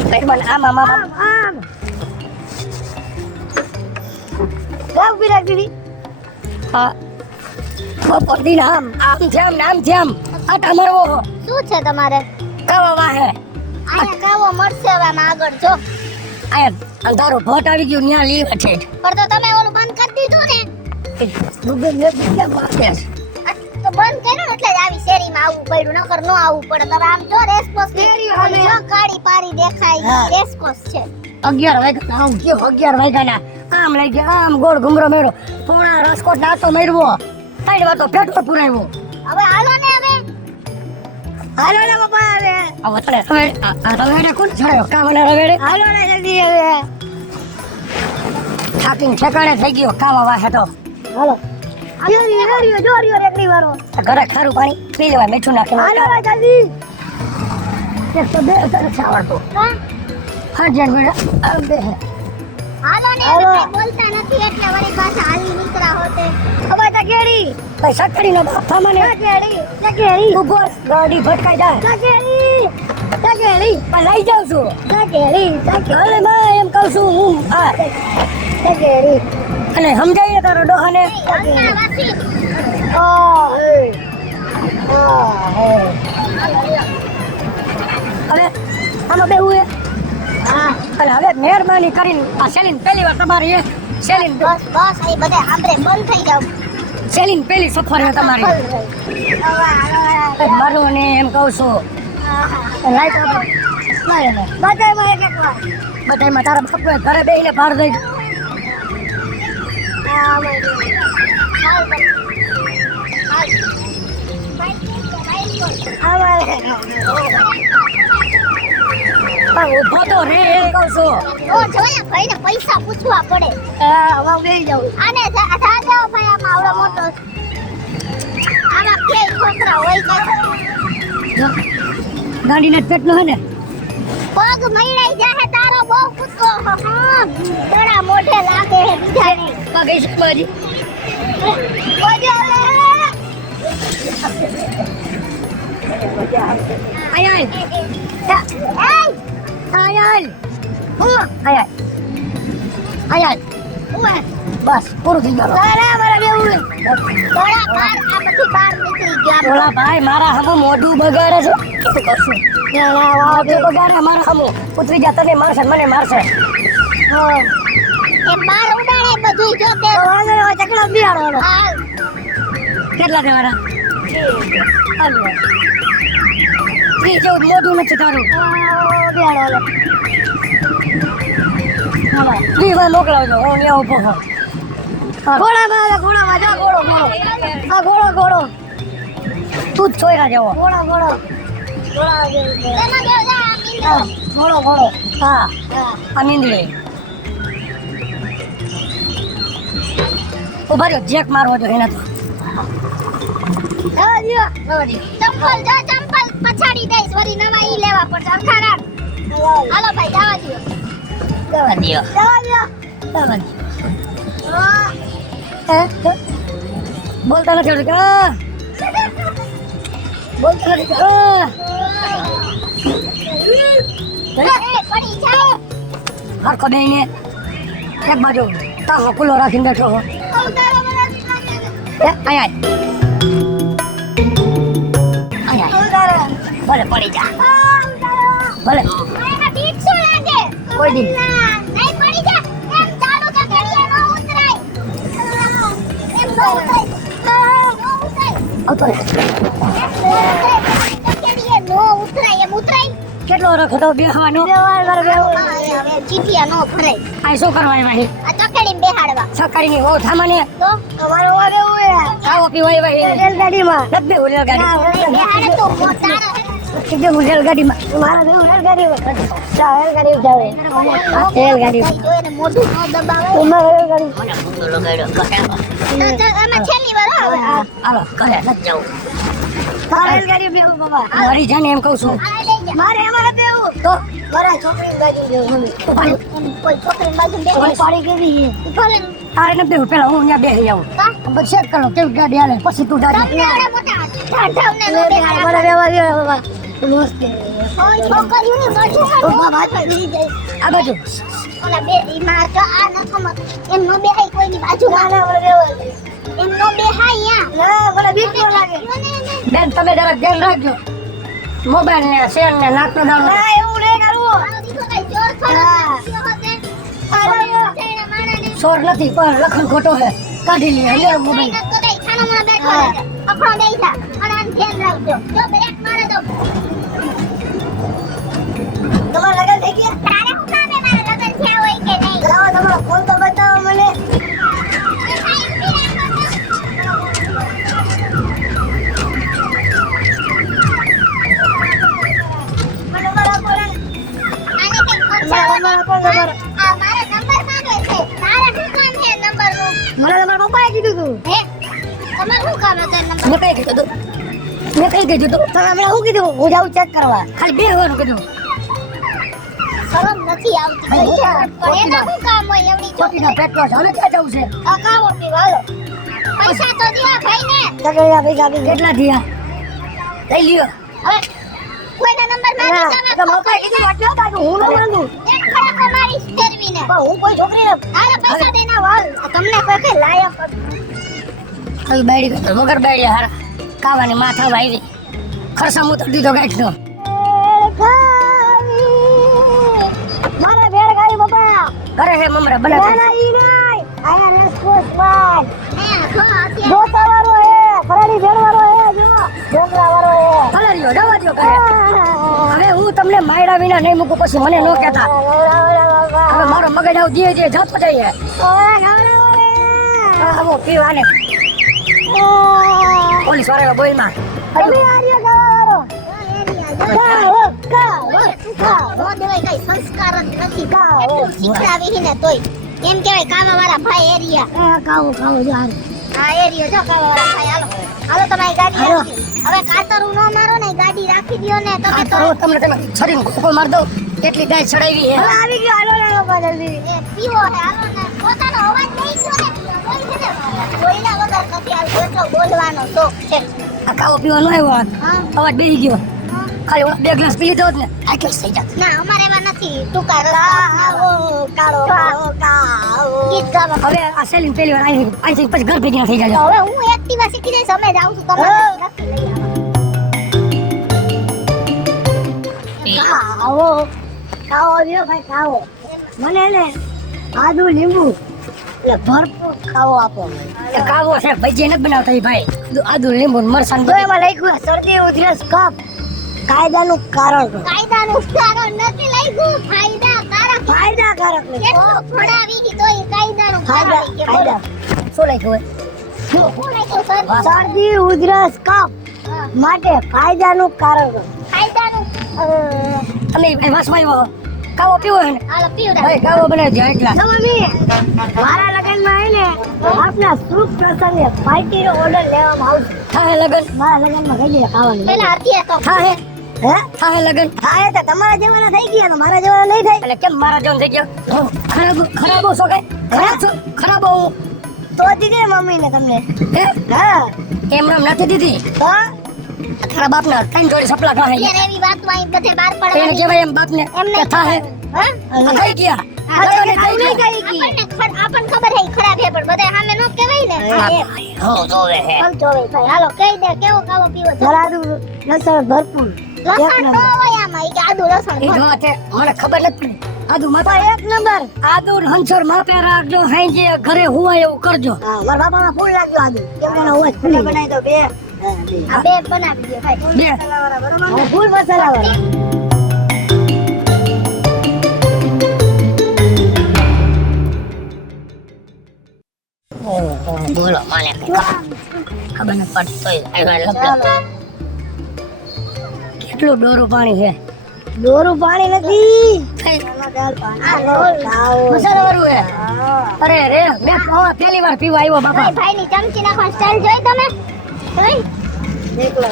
ભાઈબંધ આમ ગાવ વિરાટ દીદી હા બપોરથી આમ જેમ આટા મારવો શું છે તમારે કાવા વાહે આયા કાવો મળશે હવે આમ આગળ જો આયા અંધારો ભટ આવી ગયું ન્યા લીવ છે પણ તો તમે ઓલું બંધ કરી દીધું ને ડૂબે ને કેમ વાગે તો બંધ કર્યું ને એટલે જ આવી શેરીમાં આવવું પડ્યું નકર નો આવવું પડે તમે આમ જો રેસકોસ શેરી ઓલી જો કાળી પારી દેખાય રેસકોસ છે 11 વાગ્યા આમ કયો 11 વાગ્યાના આમ લઈ ગયા આમ ગોળ ઘુમરો મેરો પૂણા રસકોટ નાતો મેરવો સાઈડ વાતો પેટ્રોલ પુરાવ્યો હવે હાલો ને હવે હાલો ને બાપા હવે હવે રવેડે કોણ છડાયો કાવાના રવેડે હાલો ને જલ્દી હવે થાકીને ઠેકાણે થઈ ગયો કાવા વાહે તો હાલો જોરિયો રેકડી વાળો ઘરે ખારું પાણી પી લેવાય મીઠું નાખીને હાલો ને જલ્દી 102 તરફ આવડતો હા જેન મેળા બે હાલો ને હવે કઈ બોલતા નથી એટલે વળી પાછા હાલી નીકળા હોતે હવે તા કેડી ભાઈ સકડી નો બાપા મને કેડી ઉભો ગાડી ભટકાઈ જાય કેડી પણ લઈ જાઉં છું કેડી અરે મેં એમ કહું છું હું હા કેડી અને સમજાય તારો ડોહાને હવે આમાં બેવું અને હવે મહેરબાની કરીને આ સેલિન પહેલી વાર તમારી સેલિન બસ અહીં બધે આંબરે બંધ થઈ જાવ સેલિન પહેલી સફર છે તમારી મારું ને એમ કહું છું લાઈટ બધામાં એક વાર બધામાં તારા બાપુ ઘરે બેહીને બહાર દઈ ઉભો તો રે એમ કહું છું ભાઈને પૈસા પૂછવા પડે હવે બેહી જાઉં આને જાઓ ભાઈ આમાં આવડો મોટો આમાં કે છોકરા હોય કે ગાડીને પેટનો હે ને પગ મૈડાઈ જાહે તારો બહુ કૂદકો બડા મોઢે લાગે હે બિચારી પગે છે મારી બસ પૂરું થઈ ગયું ઓલા ભાઈ મારા હમું મોઢું બગાડે છે શું કરશું બગાડે મારા હમું ઉતરી જા તને મારશે મને મારશે એ બાર ઉડાડે બધું જો તે ચકલા બિયાડો હાલ કેટલા દેવાના ત્રી જેવું મોઢું નથી તારું બિયાડો ત્રી વાર મોકલાવજો હું ત્યાં ઉભો છું ઘોડામાં જા ઘોડો તું જ ચોયરા જેવો ઘોડો હા આ મીંદડી ઉભા રહ્યો જેક મારવો જો એના ચંપલ પછાડી દઈશ વળી નવા ઈ લેવા પડશે અખાડા હાલો ભાઈ જવા દ્યો બોલતા નથી બોલતા નથી પડી જાય હરખો દઈને એક બાજુ તાહો ખુલ્લો રાખીને બેઠો હો ભલે પડી જા ભલે કોઈ દી કેટલો રખો તો બેહવાનો ચીટિયા નો ભરાય આ શું કરવા આવ્યા આ ચકડી બેહાડવા સકાળની ઓ થામાને તો તમારો વાગે ઓય આવો પીવાય ભાઈ રેલગાડીમાં નબ્બે રેલગાડી બેહાડે તો મોટાનો કે રેલગાડીમાં મારા દેવ રેલગાડીમાં રેલગાડી જાવે રેલગાડી જોઈને મોઢું નો દબાવે તમારે રેલગાડી આમાં છેલ્લી વાર આવે હાલો કહે નથી જાવ રેલગાડી બેહું બાબા મારી જાને એમ કહું છું મારે એમાં બેહું તો મારા છોકરી બાજુ બેહું કોઈ છોકરી બાજુ બેહું પાડી ગઈ ભલે તારે નથી બેહું પેલા હું ત્યાં બેહી જાઉં બસ ચેક કરો કેવી ગાડી હાલે પછી તું દાદી તમને આવડે મોટા ઠાઠાવને નો દેખાય મારા બેવા બાબા છોકરીઓની બાજુમાં પાછળ લઈ જાય. આ બાજુ ઓલા બે ઈમાં જો આ નથો મત એમ નો બેહાય કોઈની બાજુમાં. એમ નો બેહાય યા. મને બીક ન લાગે. બેન તમે જરાક ધ્યાન રાખજો મોબાઈલ ને શેર ને નાક નો દાણો એવું નહીં કરવું. દીકરો કઈ ચોર થોડો ચોર નથી પણ લખન ખોટો હે કાઢી લે લે મોબાઈલ તમારા લગન થઈ ગયા લાવો તમારો ફોન તો બતાવો મને મને તમારા પપ્પાએ કીધું તું મેં કઈ કીધું તું તમે હમણાં શું કીધું હું જાઉં ચેક કરવા ખાલી બે હોવાનું કીધું શરમ નથી આવતી પણ એના શું કામ હોય એવડી ચોટીના પેટ્રોલ હવે ક્યાં જવું છે અકાવો પીવા હાલો. પૈસા તો દિયા ભાઈને. પૈસા કેટલા થયા લઈ લ્યો હવે કોઈના નંબર માંગી તમે પપ્પાએ કીધું આટલો કાઢો હું ન માંગુ એક ખડા મારી ફેરવીને પણ હું કોઈ છોકરીને હાલો પૈસા દેના વાલ તમને કોઈ કે લાયક કઈ બાયડી કરતો મગર બાયડી હારા કાવાની માથા વાવી ખરસા મુતર દીધો ગાઈઠનો મારા બેર ગાડી પપ્પા ઘરે હે મમરા બને ના ઈ નહીં આયા રેસ્કોસ માન હે ખો અત્યારે દોતાવાળો હે ફરાડી બેરવાળો હે જો ડોંગરાવાળો હે ફલારીઓ જવા દ્યો ઘરે હવે હું તમને માયડા વિના નહીં મૂકું પછી મને ન કહેતા હવે મારો મગજ આવ ધીરે ધીરે જતો જઈએ આવો પીવાને પોલીસ વાળા બોલમાં તમે આર્ય ગાવાળો સંસ્કાર જ નથી શીખડાવી ને તોય એમ કેવાય કાવા વાળા ભાઈ એરિયા કાવો જો હાર આ એરિયો જો કાવા વાળા ભાઈ હાલો હાલો તમારી ગાડી રાખી હવે કાતરું ન મારો ને ગાડી રાખી દ્યો ને તમે તો તમને છરીને કોકો માર દઉં એટલી ગાય ચડાવી હે હવે આવી ગયો હાલો ને લોકો જલ્દી એ પીવો હે હાલો ને પોતાનો અવાજ નહીં ગયો ને બોલ્યા વગર નથી આ એટલો બોલવાનો શોખ છે આ કાવો પીવાનો આવ્યો હા અવાજ બેસી ગયો ખાલી ઓલા બે ગ્લાસ પી લીધો ને આટલું થઈ જાત ના અમારે એવા નથી ટૂંકા રસ્તા ગીત ગાવા હવે આ સેલિંગ પહેલી વાર આવી પછી ઘર ભેગી થઈ જાય હવે હું એક્ટિવા શીખી જઈશ અમે જાઉં છું તમે નથી લઈ ખાવો ખાવો રહ્યો ભાઈ ખાવો મને ને આદુ લીંબુ એટલે ભરપૂર ખાવો આપો ખાવો છે ભજીયા નથી બનાવતા ઈ ભાઈ આદુ લીંબુ ને મરચાં તો એમાં લખ્યું શરદી ઉધરસ કફ કાયદાનું કારણ કાયદાનું કારણ નથી લાગ્યું ફાયદાકારક ફોડાવી તો એ કાયદાનું ફાયદા શું લખ્યું હોય શરદી ઉધરસ કફ માટે ફાયદાનું કારણ કાયદાનું તમે વાસમાં આવ્યો કાવો પીવો હે ને હાલો પીવડા ભાઈ કાવો બનાવી દો એટલા મમ્મી મારા લગનમાં આવીને આપના શુભ પ્રસંગે પાર્ટીનો ઓર્ડર લેવામાં આવશે થાય લગન મારા લગનમાં કઈ દે ખાવાનું પેલા અત્યારે તો થાય હે થાય લગન થાય તો તમારા જેવાના થઈ ગયા મારા જેવાના નહીં થાય એટલે કેમ મારા જેવાનું થઈ ગયો ખરાબો છો કઈ ખરાબો તો દીધી મમ્મીને તમને હે હા એમ નથી દીધી તો તારા બાપના ત્રણ જોડી સપલા ખાય અત્યારે એવી વાત માં બધે બહાર પડે એને કહેવાય એમ બાપને એમને થાય હા થઈ ગયા આપણને ખબર હે ખરાબ હે પણ બધા સામે નો કહેવાય ને હો જોવે હે કોણ જોવે ભાઈ હાલો કહી દે કેવો કાવો પીવો છે આદુ લસણ ભરપૂર લસણ નો હોય આમાં ઈ કે આદુ લસણ એ જો તે મને ખબર નથી આદુ માપા એક નંબર આદુ હંસર માપે રાખજો હાંજે ઘરે હુવાય એવું કરજો હા મારા બાપામાં ફૂલ લાગ્યો આદુ કેમ એનો હોય ફૂલ બનાવી દો બે આ બે બનાવી દો ભાઈ બે બરોબર ફૂલ મસાલા વાળા બોલો મને ખબર ન પડતી કેટલું ડોરું પાણી છે ડોરું પાણી નથી મસાલા વાળું હે અરે રે મેં પહેલી વાર પીવા આવ્યો બાપા ભાઈ ની ચમચી નાખવાની સ્ટાઈલ જોઈ તમે જોઈ દેખ લો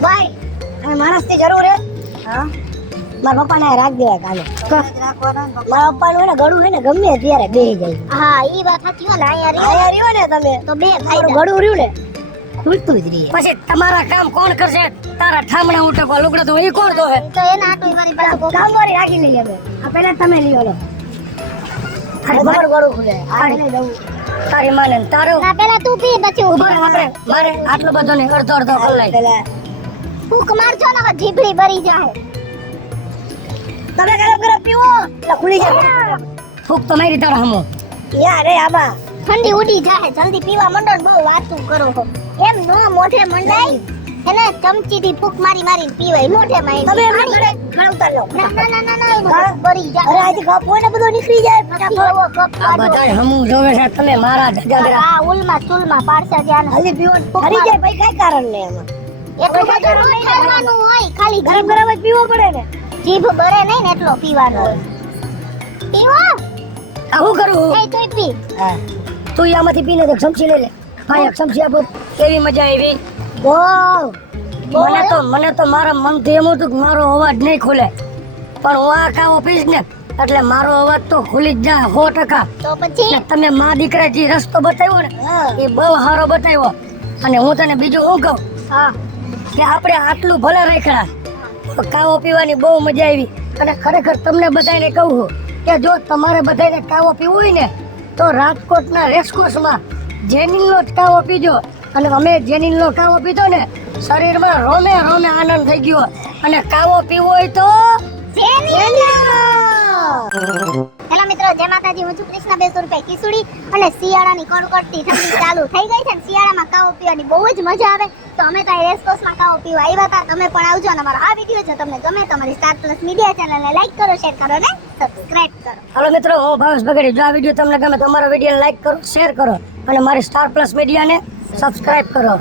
ભાઈ હવે માણસ ની જરૂર હે હા મારા પપ્પાને રાખ દેવા કાલે મારા પપ્પાનું ને ગળું હે ને ગમે ત્યારે બેહી જાય હા ઈ વાત સાચી હો લાયા આયા રહ્યો ને તમે તો બે મારું ફાયદા ગળું રહ્યું ને તૂટતું જ રહે. પછી તમારા કામ કોણ કરશે? તારા ઠામણા ઉટકવા લુગડા તો એ કોણ ધોહે? તો એના આટલું વળી પાછું કોક કામવાળી રાખી લઈએ અમે. આ પહેલા તમે લઈ લો. બરાબર ગળું ખુલે આ લઈ દઉં. તારી માને ને તારું ના પેલા તું પી પછી હું ઉભા રહે આપણે. મારે આટલો બધો નહીં, અડધો અડધો કરી લઈ. ફૂંક મારજો ને હવે જીભડી ભરી જાય. તમે ગરમ ગરમ પીવો એટલે ખુલી જાય. ફૂક તો મારી તારા હમો. યાર રે આબા ઠંડી ઉડી જાય જલ્દી પીવા માંડો ને બહુ વાતું કરો છો. એમ નો મોઢે મંડાય એને ચમચી થી ફૂંક મારી મારીને પીવાય મોઢે માં. તમે એમને ઘરે ઉતાર લો. ના ના ના ના ના એનો ભરી અરે જાય. આજે કપ હોય ને બધું નીકળી જાય ફટાફટ. એવો કપ આ બધાય હમું જોવે છે તમે મારા ધજાગરા. આ ઉલમાં ચૂલમાં પાડશે ધ્યાન. હલી પીવો હરી જાય ભાઈ, કઈ કારણ ને એમાં. એટલું બધું ન ખાવાનું હોય ખાલી ગરમ ગરમ જ પીવો પડે ને. જીભ બરે નહીં ને એટલો પીવાનો હોય. પીવો આ હું કરું? એ તોય પી. હા તું ઈ આમાંથી પીને તો ચમચી લઈ લે. હા એક ચમચી આપો. કેવી મજા આવી. મને તો મારા મનથી એમ હતું કે મારો અવાજ નહીં ખુલે, પણ હું આ કાવો પીશ ને એટલે મારો અવાજ તો ખુલી જ જાય 100%. તો પછી ને તમે મા દીકરા જે રસ્તો બતાવ્યો ને એ બહુ સારો બતાવ્યો. અને હું તને બીજું શું કહું હા કે આપણે આટલું ભલે રાખ્યા કાવો પીવાની બહુ મજા આવી. અને ખરેખર તમને બધાને કહું છું કે જો તમારે બધાને કાવો પીવો હોય ને તો રાજકોટના રેસકોર્સમાં જેનિનનો જ કાવો પીજો. અને અમે જેનિનનો કાવો પીધો ને શરીરમાં રોમે રોમે આનંદ થઈ ગયો. અને કાવો પીવો હોય તો હેલો મિત્રો, જય માતાજી. હું છું કૃષ્ણા 200 રૂપિયા કિસુડી અને શિયાળાની કડકડતી ઠંડી ચાલુ થઈ ગઈ છે ને શિયાળામાં કાવો પીવાની બહુ જ મજા આવે. તો અમે તો રેસકોર્સમાં કાવો પીવા આવ્યા હતા. તમે પણ આવજો અને અમારો આ વિડીયો જો તમને ગમે તો અમારી સ્ટાર પ્લસ મીડિયા ચેનલને લાઈક કરો, શેર કરો અને સબસ્ક્રાઇબ કરો. હાલો મિત્રો, હું ભાવેશ બગડી. જો આ વિડીયો તમને ગમે તો અમારા વિડીયોને લાઈક કરો, શેર કરો અને મારી સ્ટાર પ્લસ મીડિયાને સબસ્ક્રાઇબ કરો.